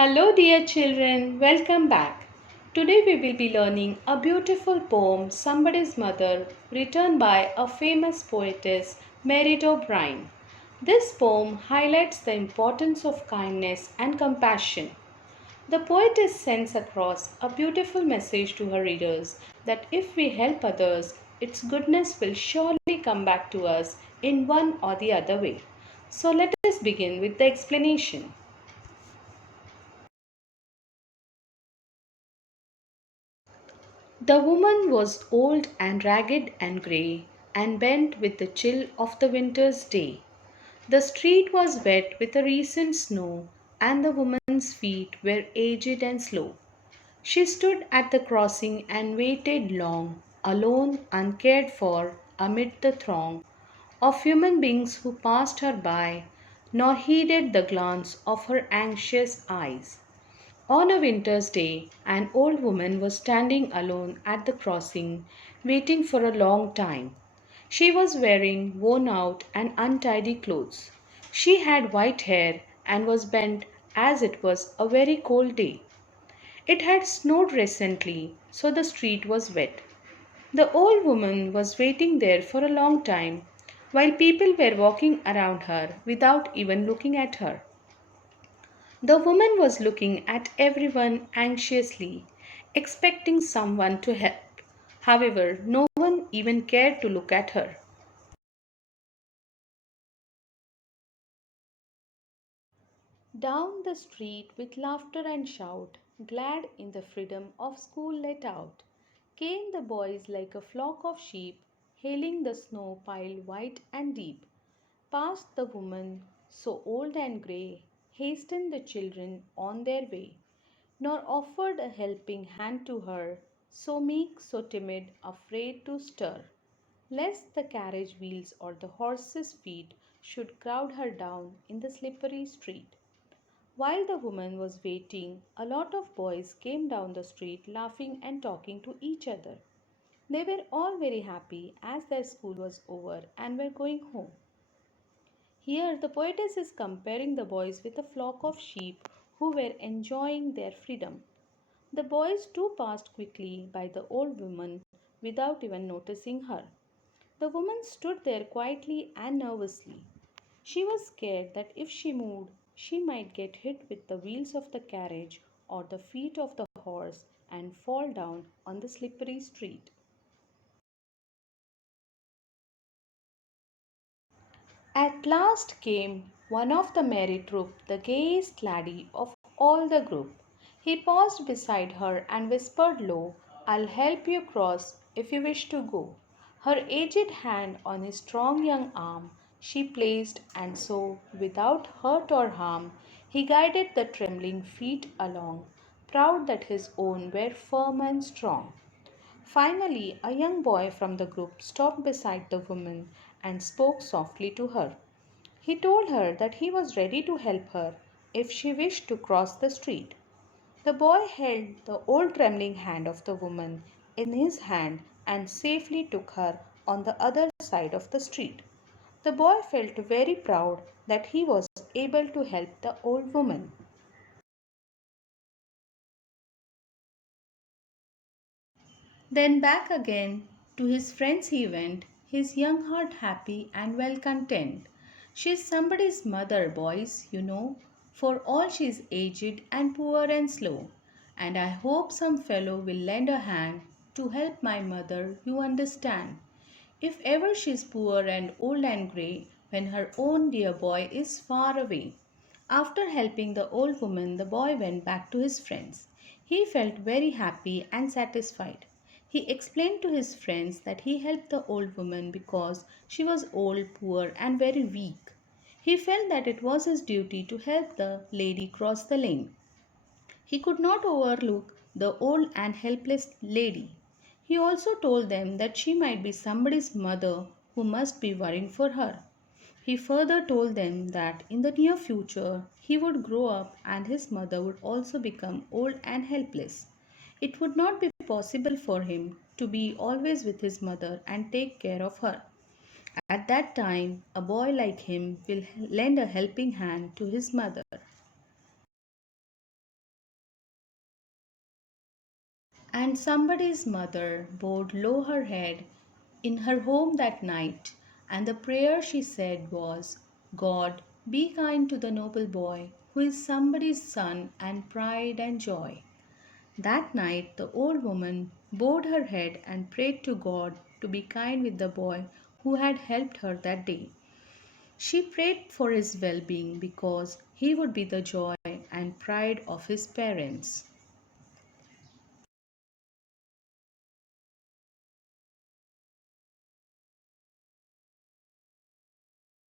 Hello, dear children, welcome back. Today we will be learning a beautiful poem, Somebody's Mother, written by a famous poetess, Mary O'Brien. This poem highlights the importance of kindness and compassion. The poetess sends across a beautiful message to her readers that if we help others, its goodness will surely come back to us in one or the other way. So let us begin with the explanation. The woman was old and ragged and grey, and bent with the chill of the winter's day. The street was wet with a recent snow, and the woman's feet were aged and slow. She stood at the crossing and waited long, alone, uncared for, amid the throng of human beings who passed her by, nor heeded the glance of her anxious eyes. On a winter's day, an old woman was standing alone at the crossing, waiting for a long time. She was wearing worn out and untidy clothes. She had white hair and was bent as it was a very cold day. It had snowed recently, so the street was wet. The old woman was waiting there for a long time, while people were walking around her without even looking at her. The woman was looking at everyone anxiously, expecting someone to help. However, no one even cared to look at her. Down the street with laughter and shout, glad in the freedom of school let out, came the boys like a flock of sheep, hailing the snow pile white and deep. Past the woman, so old and grey, hastened the children on their way, nor offered a helping hand to her, so meek, so timid, afraid to stir, lest the carriage wheels or the horses' feet should crowd her down in the slippery street. While the woman was waiting, a lot of boys came down the street laughing and talking to each other. They were all very happy as their school was over and were going home. Here, the poetess is comparing the boys with a flock of sheep who were enjoying their freedom. The boys too passed quickly by the old woman without even noticing her. The woman stood there quietly and nervously. She was scared that if she moved, she might get hit with the wheels of the carriage or the feet of the horse and fall down on the slippery street. At last came one of the merry troop, the gayest laddie of all the group. He paused beside her and whispered low, "I'll help you cross if you wish to go." Her aged hand on his strong young arm she placed, and so, without hurt or harm, he guided the trembling feet along, proud that his own were firm and strong. Finally, a young boy from the group stopped beside the woman and spoke softly to her. He told her that he was ready to help her if she wished to cross the street. The boy held the old trembling hand of the woman in his hand and safely took her on the other side of the street. The boy felt very proud that he was able to help the old woman. Then back again to his friends he went, his young heart happy and well content. She's somebody's mother, boys, you know, for all she's aged and poor and slow. And I hope some fellow will lend a hand to help my mother, you understand. If ever she's poor and old and grey, when her own dear boy is far away. After helping the old woman, the boy went back to his friends. He felt very happy and satisfied. He explained to his friends that he helped the old woman because she was old, poor, and very weak. He felt that it was his duty to help the lady cross the lane. He could not overlook the old and helpless lady. He also told them that she might be somebody's mother who must be worrying for her. He further told them that in the near future he would grow up and his mother would also become old and helpless. It would not be possible for him to be always with his mother and take care of her. At that time, a boy like him will lend a helping hand to his mother. And somebody's mother bowed low her head in her home that night, and the prayer she said was, God, be kind to the noble boy who is somebody's son and pride and joy. That night the old woman bowed her head and prayed to God to be kind with the boy who had helped her that day. She prayed for his well being because he would be the joy and pride of his parents.